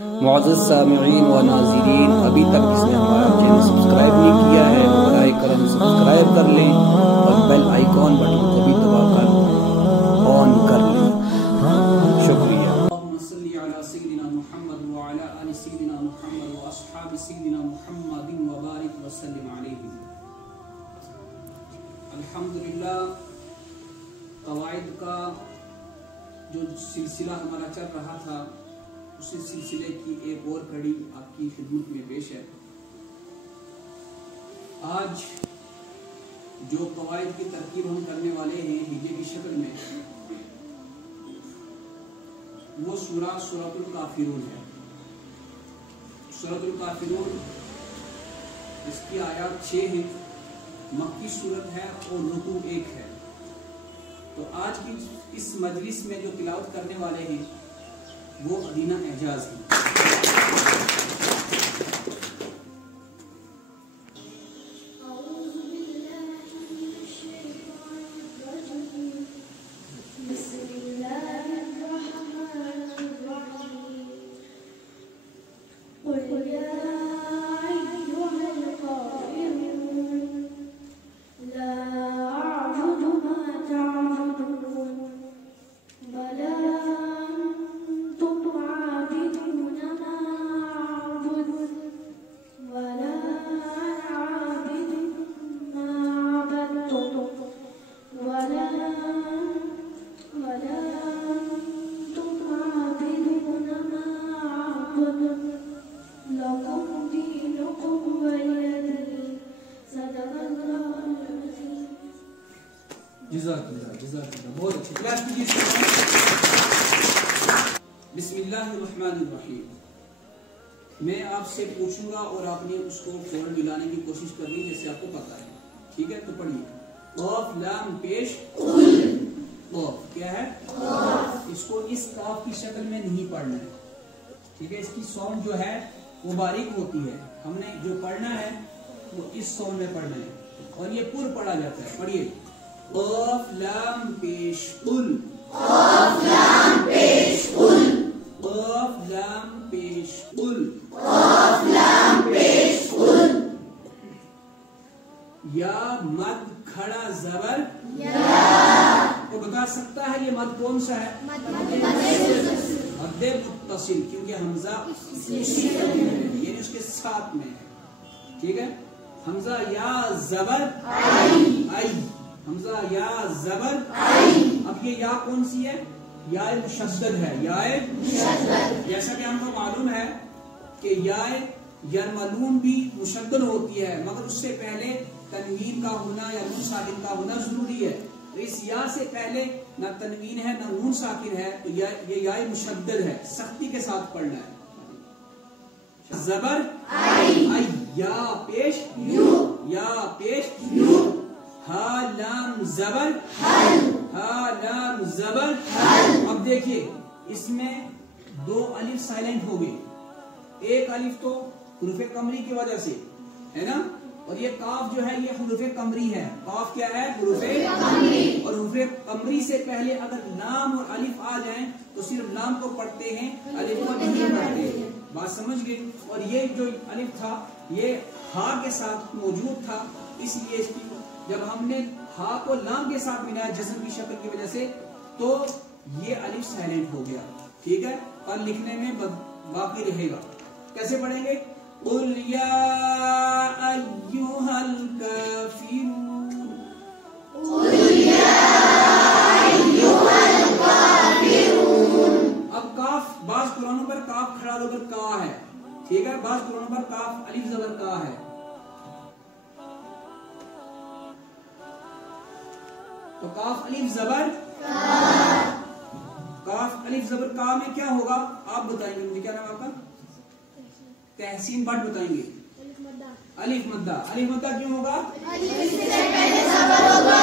معزز سامعین و ناظرین، ابھی تک جس نے ہمارا چینل سبسکرائب نہیں کیا ہے برائے کرم سبسکرائب کر لیں اور بیل آئیکن بٹن کو بھی دبا کر آن کر لیں۔ شکریہ۔ اللهم صل على سيدنا محمد وعلى آل سيدنا محمد واصحاب سيدنا محمد وبارك وسلم عليه۔ الحمدللہ، قواعد کا جو سلسلہ ہمارا چل رہا تھا، اسی سلسلے کی ایک اور کڑی آپ کی خدمت میں پیش ہے۔ آج جو قواعد کی ترکیب ہم کرنے والے ہیں ہجے کی شکل میں، وہ سورۃ الکافرون ہے۔ سورۃ الکافرون، اس کی آیات 6 ہیں، مکی صورت ہے اور رکوع 1 ہے۔ تو آج کی اس مجلس میں جو تلاوت کرنے والے ہیں وہ ادینہ اعجاز ہیں۔ بہت اچھی کلاس کیجیے۔ بسم اللہ الرحمن الرحیم۔ میں آپ سے پوچھوں گا اور آپ نے اس کو فوراً ملانے کی کوشش کرنی جیسے آپ کو پتا ہے، ٹھیک ہے؟ تو پڑھیے۔ قاف لام پیش قاف کیا ہے؟ اس کو اس قاف کی شکل میں نہیں پڑھنا ہے، ٹھیک ہے؟ اس کی ساؤنڈ جو ہے وہ باریک ہوتی ہے، ہم نے جو پڑھنا ہے وہ اس ساؤنڈ میں پڑھنا ہے اور یہ پر پڑھا جاتا ہے۔ پڑھیے، قاف لام پیش قل، قاف لام پیش قل، قاف لام پیش قل، قاف لام پیش قل۔ یا مد کھڑا زبر یا، کو بتا سکتا ہے یہ مد کون سا ہے؟ مد متصل، کیونکہ حمزہ یعنی اس کے ساتھ میں ہے، ٹھیک ہے؟ حمزہ یا زبر آئی، حمزہ یا زبر آئی۔ اب یہ یا کون سی ہے؟ یا مشدد ہے، یا مشدد۔ جیسا کہ ہم کو معلوم ہے کہ یا یرملون بھی مشدد ہوتی ہے، مگر اس سے پہلے تنوین کا ہونا یا نون ساکن کا ہونا ضروری ہے۔ تو اس یا سے پہلے نہ تنوین ہے نہ نون ساکن ہے، تو یہ یا مشدد ہے، سختی کے ساتھ پڑھنا ہے۔ زبر آئی، یا پیش یو، یا پیش یو۔ ہا لام زبر حل، ہا لام زبر حل۔ اب دیکھیے اس میں 2 الف سائلنٹ ہو گئے، ایک الف تو حروف قمری کی وجہ سے ہے نا، اور یہ کاف جو ہے یہ حروف قمری ہے۔ کاف کیا ہے؟ حروف قمری۔ اور حروف قمری سے پہلے اگر لام اور الف آ جائیں تو صرف لام کو پڑھتے ہیں، الف کو نہیں پڑھتے۔ بات سمجھ گئے؟ اور یہ جو الف تھا یہ ہا کے ساتھ موجود تھا، اس لیے اس کی جب ہم نے ہا کو لام کے ساتھ ملایا جزم کی شکل کی وجہ سے تو یہ الف سائلنٹ ہو گیا، ٹھیک ہے؟ اور لکھنے میں باقی رہے گا۔ کیسے پڑھیں گے؟ قل یا ایھا الکافرون، قل یا ایھا الکافرون۔ اب کاف، بعض قرآنوں پر کاف کھڑا زبر کا ہے، ٹھیک ہے؟ بعض قرآنوں پر کاف الف زبر کا ہے۔ تو کاف الف زبر کاف الف زبر کا میں کیا ہوگا آپ بتائیں گے؟ مجھے کیا نام آپ کا؟ تحسین بٹ بتائیں گے۔ الف مدہ، الف مدہ کیوں ہوگا؟ الف سے پہلے زبر ہوگا،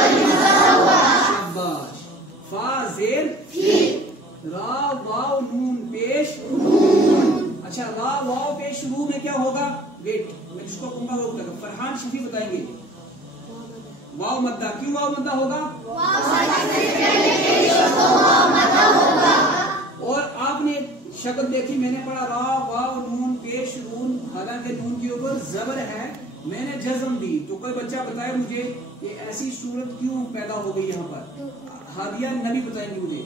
شاباش۔ فا زیر فی، را واو نون پیش نون۔ اچھا، را واو پیش رو میں کیا ہوگا؟ ویٹ، میں جس کو کہوں گا وہ بتائیں گے۔ فرحان شفیع بتائیں گے۔ واو مدہ، کیوں واو مدہ ہوگا؟ اور آپ نے शक्ल देखी, मैंने पढ़ा रा वाव नून पेश नून, हालांकि नून के ऊपर जबर है, मैंने जज्म दी। तो कोई बच्चा बताए मुझे ये ऐसी सूरत क्यों पैदा हो गई यहाँ पर? हादिया नबी बताएंगे मुझे,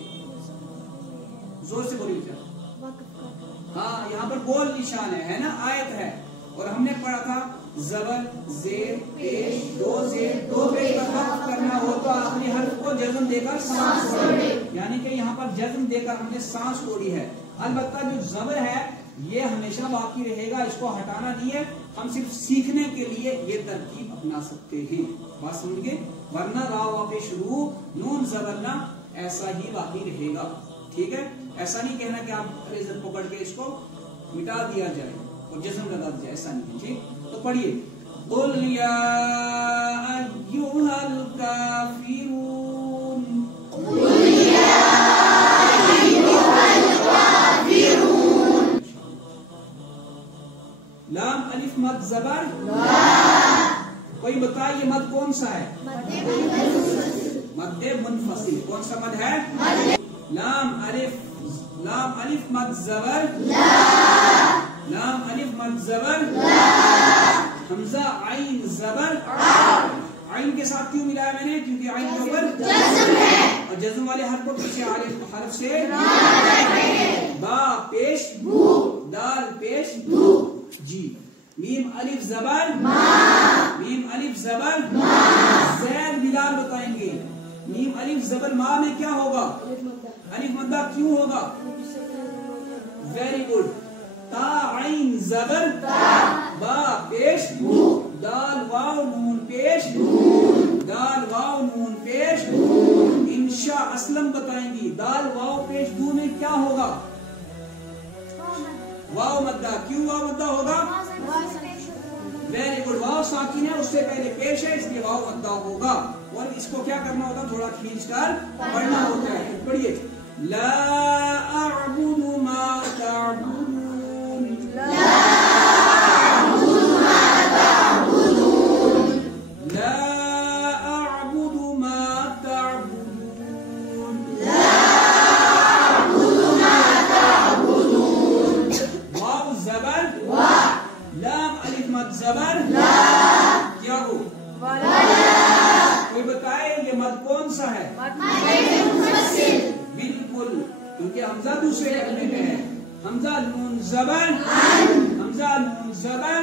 जोर से बोलिए बेटा। हाँ, यहाँ पर गोल निशान है ना, आयत है। और हमने पढ़ा था जबर जेर पेश, दो जेर दो पेश का वक्फ करना हो तो आखिरी हर्फ को जज्म देकर सांस तोड़े, यानी कि यहाँ पर जज्म देकर हमने सांस तोड़ी है। अलबत्ता जो जबर है ये हमेशा बाकी रहेगा, इसको हटाना नहीं है, हम सिर्फ सीखने के लिए ये तरकीब अपना सकते हैं। बात समझ गए? वरना राव पे शुरू नून जबरना ऐसा ही बाकी रहेगा। ठीक है, ऐसा नहीं कहना कि आप रेजर पकड़ के इसको मिटा दिया जाए और जज्म लगा दिया, ऐसा नहीं। ठीक, तो पढ़िए कुल या अय्युहल काफिरून, लाम अलिफ मद जबर, कोई बताए ये मद कौन सा है? मद्दे मुनफसिल। कौन सा मद है? लाम अलिफ मद जबर, लाम अलिफ मद जबर, हमजा आइन जबर, आइन के साथ क्यों मिलाया मैंने? क्योंकि आइन के ऊपर जज्म है और जज्म वाले हर्फ को पीछे हर्फ से बा पेश बू, दाल पेश बू जी। मीम अलिफ जबर मीम अलिफ जबर ज़ैद बिलाल बताएंगे। मीम अलिफ जबर मा में क्या होगा? अलिफ मद्दा क्यों होगा? Very good. ता आइन जबर बा पेश दाल वाव नून पेश दाल वाव नून पेश। इंशा असलम बताएंगी दाल वाव पेश दू में क्या होगा? वाव मद्दा। क्यों वाव मद्दा होगा? Very good. वाव साकिन है, उससे पहले पेश है, इसलिए वाव मद्दा होगा। और इसको क्या करना होता है? थोड़ा खींच कर पढ़ना होता है। पढ़िए ला अअबुदु मा तअबुदून, ला अअबुदु मा तअबुदून, ला अअबुदु मा तअबुदून, ला अअबुदु मा तअबुदून। वाव जबर वा, लाम अलिफ मद जबर ला, क्या हो? कोई बताए ये मद कौन सा है? बिल्कुल, क्योंकि हमजा दूसरे कलमे में है। हमजा नून जबर, हमजा नून जबर।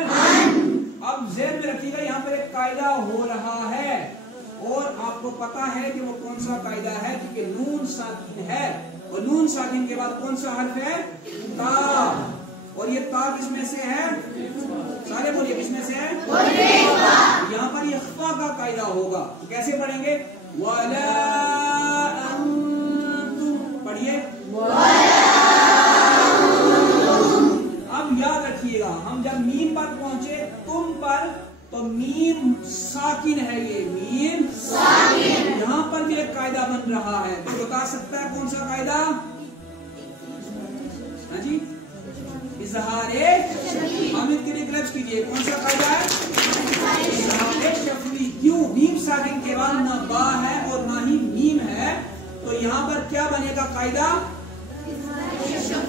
अब ज़हन में रखिएगा, यहाँ पर एक कायदा हो रहा है और आपको पता है कि वो कौन सा कायदा है, क्योंकि नून साकिन है और नून साकिन के बाद कौन सा हर्फ है? ता। और ये ता किसमें से है? सारे बोलिए किसमें से है? यहाँ पर ये इख्फा का कायदा होगा। तो कैसे पढ़ेंगे? वला अंतुम, पढ़िए। अब याद रखिएगा, हम जब मीम पर पहुंचे तुम पर, तो मीम साकिन है, ये मीम साकिन। यहाँ पर भी एक कायदा बन रहा है, तो बता सकता है कौन सा कायदा? हाँ जी, इज़हारे हामिद के लिए क्लच कीजिए। कौन सा कायदा है? इज़हारे शफवी। क्यों? मीम साकिन के बाद ना बा है और ना ही मीम है, तो यहाँ पर क्या बनेगा कायदा?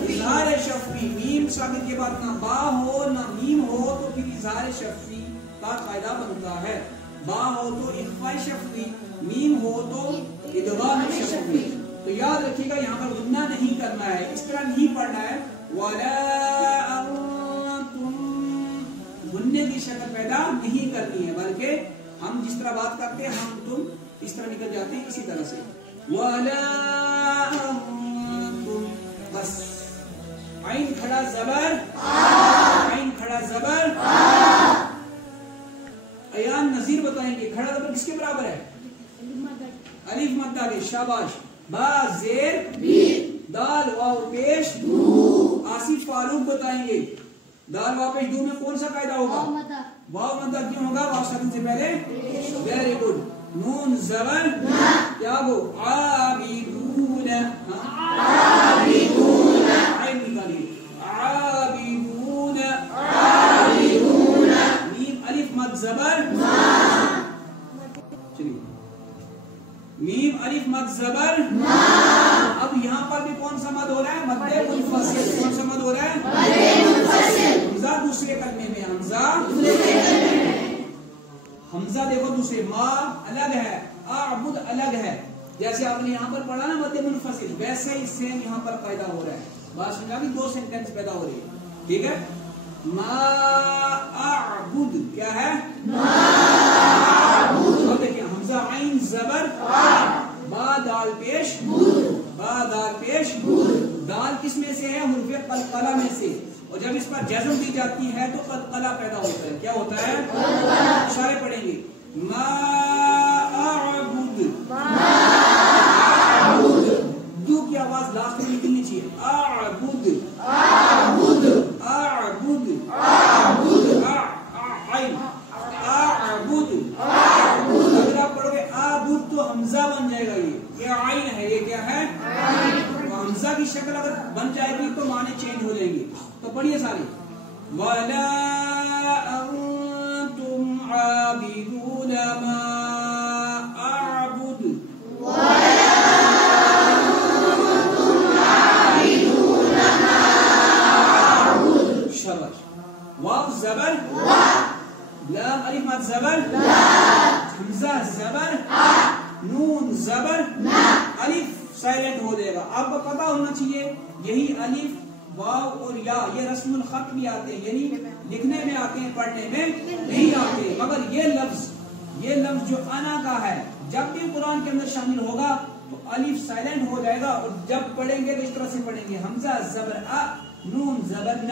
इज़हारे शफवी। मीम साकिन के बाद ना बा हो ना मीम हो, तो फिर इज़हारे शफवी का कायदा बनता है। बा हो तो इख्फा शफवी, मीम हो तो इदगाम शफवी। तो याद रखिएगा, यहाँ पर गुन्ना नहीं करना है, इस तरह नहीं पढ़ना है। वला अंतुम, गुन्ने की शक्ल पैदा नहीं करनी है, बल्कि हम जिस तरह बात करते हैं हम तुम इस तरह निकल जाते हैं, इसी तरह से वला अंतुम, बस। आइन खड़ा जबर, आइन खड़ा जबर। अयान नजीर बताएंगे खड़ा जबर किसके बराबर है? अलिफ मद्दा के। शाबाश। बा जेर दाल वाव पेश दू। आसिफ फारूक बताएंगे दाल वाव पेश दू में कौन सा कायदा होगा? वाव मद्दा क्यों होगा? वाव शब्द से पहले। Very good. नून जबर क्या हो? आबिदून, आबिदून। आइन निकालिए, आबिदून, आबिदून। मीम अलिफ मद जबर, चलिए मीम अलिफ मद जबर। अब यहाँ पर भी कौन सा मद हो रहा है? मद्दे मुनफसिल। कौन सा حمزہ دیکھو دوسرے، ما الگ ہے، اعبد الگ ہے. جیسے آپ نے یہاں پر پڑھا نا مد منفصل، ویسے ہی سیم یہاں پر پیدا ہو رہا ہے. بات سمجھا بھی؟ دو سینٹینس پیدا ہو رہے ہیں. ٹھیک ہے. ما اعبد کیا ہے؟ اب دیکھیں حمزہ عین زبر با دال پیش، با دال پیش. دال کس میں سے ہے؟ حروف قلقلہ میں سے. اور جب اس پر جزم دی جاتی ہے تو قلقلہ پیدا ہوتا ہے. کیا ہوتا ہے؟ اشارے پڑھیں گے. ما اعبد، دو کی آواز لاسٹ میں نکلنی چاہیے. اعبد، اعبد، اعبد، اعبد، اعبد. اگر آپ پڑھو گے اعبد تو حمزہ بن جائے گا. یہ عین ہے. یہ کیا ہے؟ حمزہ کی شکل اگر بن جائے گی تو معنی چینج ہو جائیں گے. تو پڑھیے سارے. وَلَا أَنْتُمْ عَابِدُونَ مَا أَعْبُدُ. شاباش. واو زبر، لام الف مد زبر، حمزہ زبر، نون زبر، الف سائلنٹ ہو جائے گا. آپ کو پتا ہونا چاہیے یہی الف واو اور یا یہ رسم الخط بھی آتے ہیں، یعنی لکھنے میں آتے ہیں، پڑھنے میں نہیں آتے. مگر یہ لفظ جو انا کا ہے جب بھی قرآن کے اندر شامل ہوگا تو الف سائلنٹ ہو جائے گا. اور جب پڑھیں گے تو اس طرح سے پڑھیں گے. حمزہ زبر ا، نون زبر ن،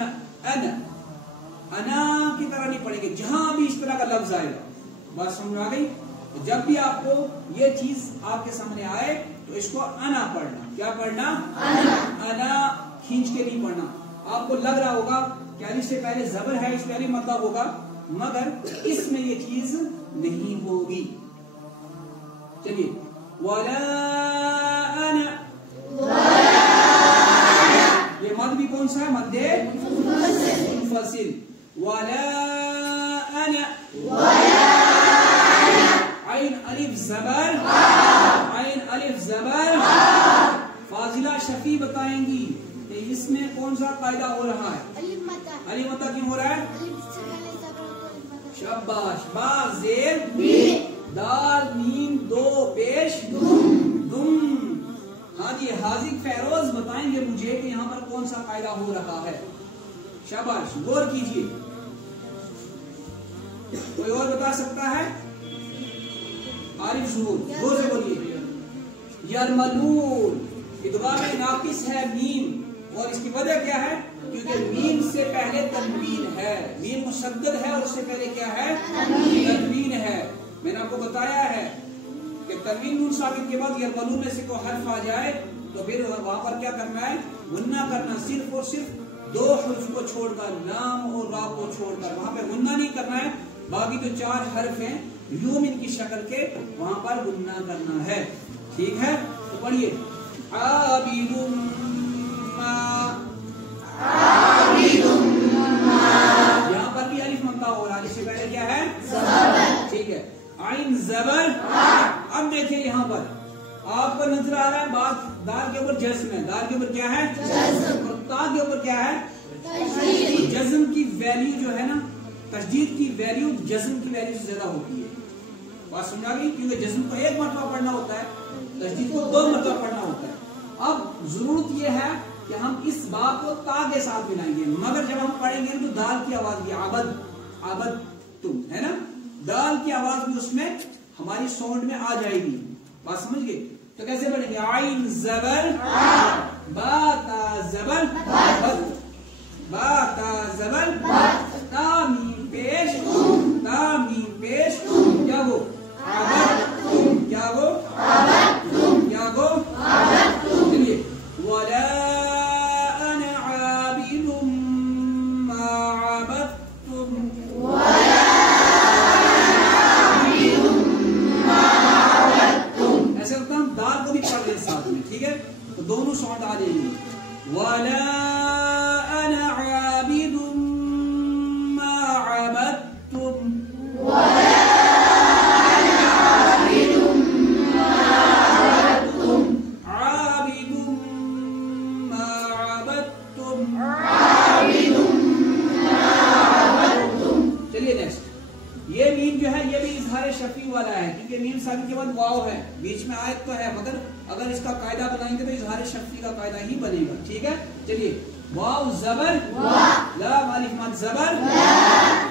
انا کی طرح نہیں پڑھیں گے جہاں بھی اس طرح کا لفظ آئے گا. بات سمجھ آ گئی؟ جب بھی آپ کو یہ چیز آپ کے سامنے آئے تو اس کو انا پڑھنا. کیا پڑھنا؟ انا. کھینچ کے نہیں پڑھنا. آپ کو لگ رہا ہوگا کہ الف سے پہلے زبر ہے، اس پہلے مطلب ہوگا، مگر اس میں یہ چیز نہیں ہوگی. چلیے. وَلَا أَنَا، یہ مد بھی کون سا ہے؟ مد منفصل. وَلَا أَنَا، عین الف زبر، عین الف زبر. فاضلہ شفیع بتائیں گی کہ اس میں کون سا قاعدہ ہو رہا ہے؟ علی متا کیوں ہو رہا ہے؟ شاباش. با زیر دال میم دو پیش دم. ہاں جی. حاضر فیروز بتائیں گے مجھے کہ یہاں پر کون سا قاعدہ ہو رہا ہے. شاباش. غور کیجئے. کوئی اور بتا سکتا ہے؟ عارف ظہور غور سے بولیے. یرملون ادغام ناقص ہے میم، اور اس کی وجہ کیا ہے؟ کیونکہ میم سے پہلے تنوین ہے. میم مشدد ہے اور اس سے پہلے کیا ہے؟ تنوین ہے. میں نے آپ کو بتایا ہے کہ تنوین نون ثابت کے بعد یرملون میں سے کوئی حرف آ جائے تو پھر وہاں پر کیا کرنا ہے؟ غنہ کرنا. صرف اور صرف دو حرف کو چھوڑ کر، لام اور را کو چھوڑ کر وہاں پہ غنہ نہیں کرنا ہے. باقی جو چار حرف ہیں یوم ان کی شکل کے وہاں پر غنہ کرنا ہے. ٹھیک ہے. تو پڑھیے. عابد ما، یہاں پر بھی الف منقطع ہو رہا ہے. اس سے پہلے کیا ہے؟ زبر. ٹھیک ہے. عین زبر. اب دیکھیں یہاں پر آپ کو نظر آ رہا ہے بات دال کے اوپر جزم ہے. دال کے اوپر کیا ہے؟ جزم. اور تا کے اوپر کیا ہے؟ تشدید. جزم کی ویلیو جو ہے نا، تشدید کی ویلیو جزم کی ویلیو سے زیادہ ہوتی ہے. بات سمجھا گئی؟ کیونکہ جزم کو ایک مرتبہ پڑھنا ہوتا ہے، تشدید کو دو مرتبہ پڑھنا ہوتا ہے. اب ضرورت یہ ہے کہ ہم اس بات کو تا کے ساتھ ملائیں گے، مگر جب ہم پڑھیں گے تو دال کی آواز بھی عبد، عبد تم ہے نا، دال کی آواز بھی اس میں ہماری ساؤنڈ میں آ جائے گی. بات سمجھ گئے؟ تو کیسے پڑھیں گے؟ عین زبر با تا زبر بد، با تا زبر تا میم پیش، تا میم پیش. کیا گو؟ عبد. کیا گو؟ عبد. کیا گو؟ عبد. چلیے. وَلَا أَنَا عَابِدٌ مَا عَبَدتُّمْ. ایسے ہوتا ہم دال کو بھی پڑھ لیں ساتھ میں. ٹھیک ہے. تو دونوں ساؤنڈ آ جائیں گے. وَلَا शफी वाला है, क्योंकि मीम साकिन के बाद वाव है, बीच में आयत तो है, मगर अगर इसका कायदा बनाएंगे तो इजहार शफी का कायदा ही बनेगा। ठीक है, चलिए वाव जबर लाम अलिफ मद जबर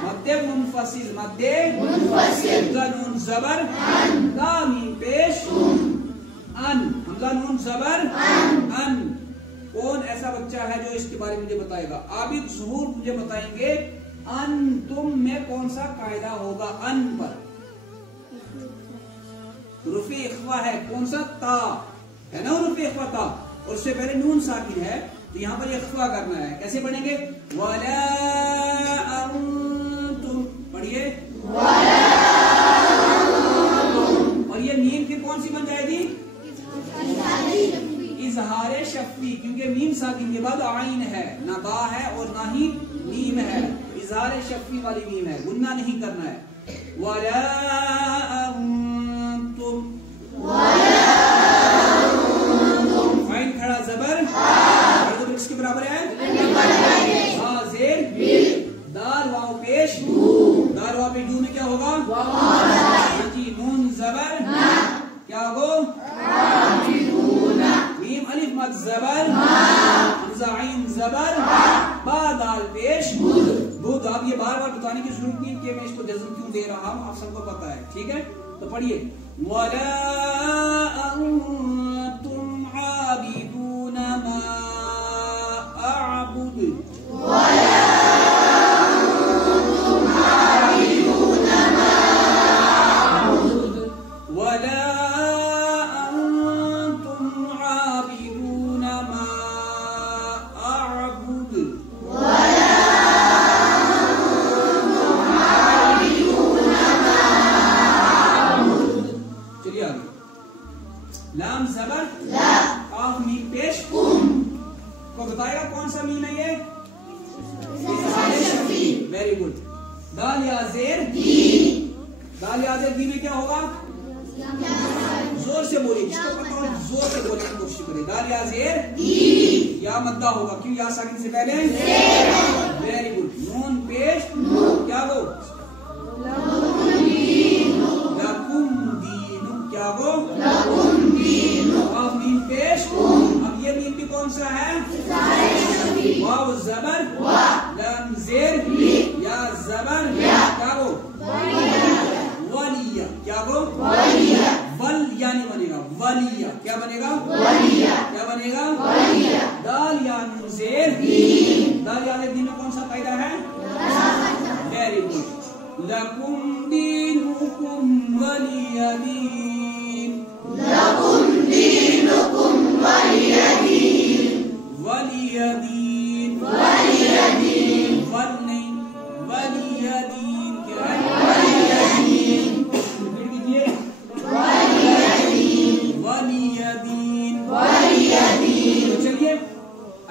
मद्दे मुनफसिल मद्दे हमजा नून जबर लाम मीम पेश अन हमजा नून जबर अन। कौन ऐसा बच्चा है जो इसके बारे में मुझे बताएगा? आबिद ज़हूर मुझे बताएंगे अन तुम में कौन सा कायदा होगा? अन पर रुफी इख्वा है, कौन सा? ता है ना, रुफी इख्वा ता, और उससे पहले नून साकिन है, तो यहाँ पर इख्वा करना है। कैसे पढ़ेंगे? वला अंतुम, पढ़िए और ये मीम फिर कौन सी बन जाएगी? इजहार शफी, क्योंकि मीम साकिन के बाद आइन है, ना बा है और ना ही मीम है, इजहार शफी वाली मीम है, गुन्ना नहीं करना है। वला अंतुम फाइन खड़ा जबर किसके बराबर है? जेर दाल वाव पेश दाल वाव पेश, डू में क्या होगा? जी नून जबर क्या होगा? मीम अलिफ मद जबर हमजा आइन जबर बा दाल पेश बुध। अब ये बार बार बताने की जरूरत नहीं कि मैं इसको जज्म क्यों दे रहा हूं, आप सबको पता है। ठीक है, तो पढ़िए वला अंतुम आबिदून मा अअबुद वला अंतुम आबिदून मा अअबुद वला लाम जबर काफ मीम पेश को बताएगा कौन सा मीम है? ये वेरी गुड। दाल या जेर दी, दाल या जेर दी में क्या होगा? जोर से बोलिए, जिसको पता हो जोर से बोलने की कोशिश करें। दाल या जेर दी, या मद्दा होगा, क्यों? या साकिन से पहले वेरी गुड। नून पेश क्या हो? लकुम दीनु क्या हो? वाव मीम पेश, अब ये मीम भी कौन सा है? वाव जबर लाम जेर या जबर क्या हो? वलिया क्या हो? वल या नहीं बनेगा, वलिया क्या बनेगा? क्या बनेगा? दाल या नून जेर दाल या दी में कौन सा कायदा है? Very good. लकुम दीनुकुम वलिया दीन, लकुम दीनुकुम वलिया दीन, वलिया दीन वलिया दीन, वल नहीं वलिया दीन, क्या है? वलिया दीन, रिपीट कीजिए वलिया दीन वलिया दीन वलिया दीन। तो चलिए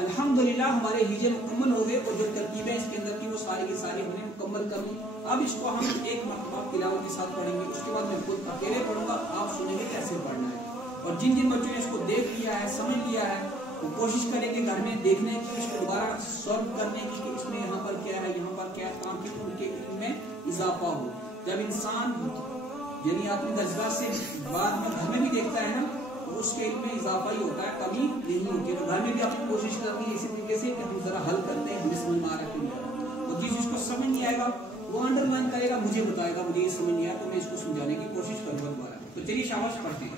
अल्हम्दुलिल्लाह हमारे हिजे मुकम्मल हो गए, और जो तरकीबें इसके अंदर की वो सारी की सारी हमने मुकम्मल कर ली। अब इसको हम एक मरतबा तिलावत के साथ पढ़ेंगे, उसके बाद मैं खुद अकेले पढ़ूंगा, आप सुनेंगे कैसे पढ़ना है। और जिन जिन बच्चों ने इसको देख लिया है, समझ लिया है, वो कोशिश करेंगे घर में देखने की, इसको दोबारा सॉल्व करने की कि इसमें यहाँ पर क्या है, यहाँ पर क्या है, ताकि उनके इल्म में इजाफा हो। जब इंसान यानी अपने तजुर्बा से बाद में घर में भी देखता है ना, तो उसके इल्म में इजाफा ही होता है, कभी नहीं होती है। तो घर में भी अपनी कोशिश करनी है इसी तरीके से कि हम जरा हल करते हैं, हमें समझ में आ रहा है। तो जिस जिसको समझ नहीं आएगा वो अंडरलाइन करेगा, मुझे बताएगा मुझे ये समझ नहीं आया, तो मैं इसको समझाने की कोशिश करूंगा दोबारा। तो चलिए शाबाश पढ़ते हैं।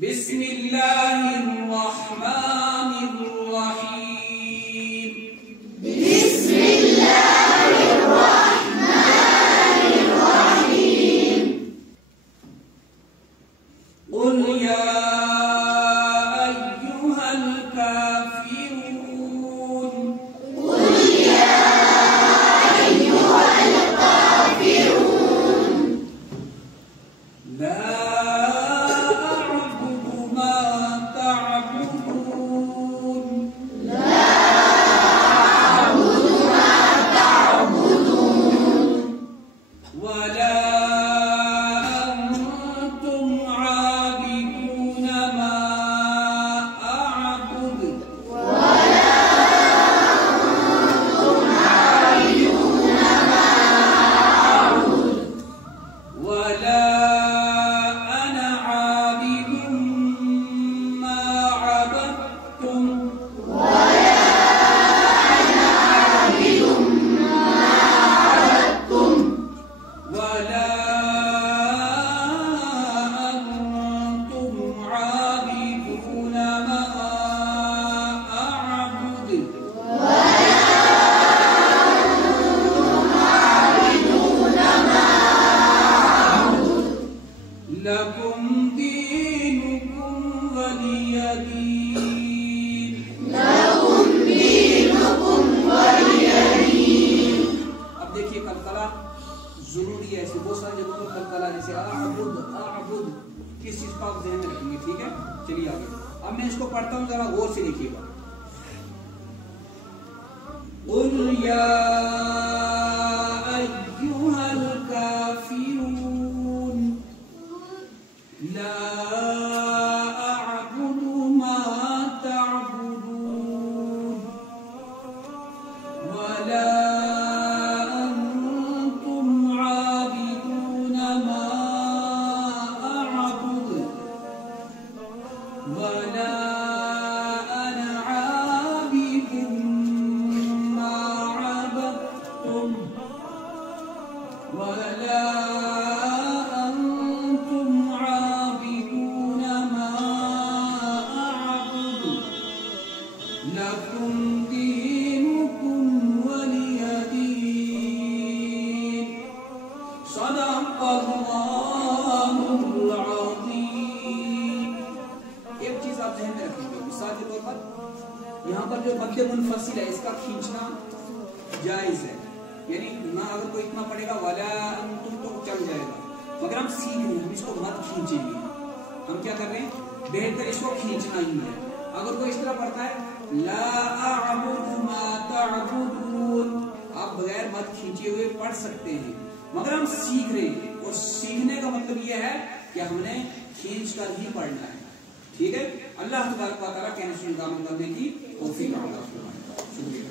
बिस्मिल्लाहिर्रहमानिर्रहीम, बिस्मिल्लाहिर्रहमानिर्रहीम। कुल या अय्युहल काफिरून, कुल या अय्युहल काफिरून, ला अअबुदु मा तअबुदून, ला मैं इसको पढ़ता हूं, जरा गौर से देखिएगा। कुल या अय्युहल काफिरून ला अअबुदु मा तअबुदून वला यहाँ पर जो मध्य मुनफसिल है इसका खींचना जायज है, यानी ना अगर कोई इतना पड़ेगा वाला अंतुम तो चल जाएगा, मगर हम सीख रहे हैं, हम इसको मत खींचेंगे। हम क्या कर रहे हैं, बेहतर इसको खींचना ही है। अगर कोई इस तरह पढ़ता है ला अअबुदु मा तअबुदून, आप बगैर मत खींचे हुए पढ़ सकते हैं, मगर हम सीख रहे हैं, और सीखने का मतलब यह है कि हमने खींच कर ही पढ़ना है। ठीक है, अल्लाह तबारक व तआला कहने सुनने का अमल करने की तौफीक अता फरमाए। शुक्रिया।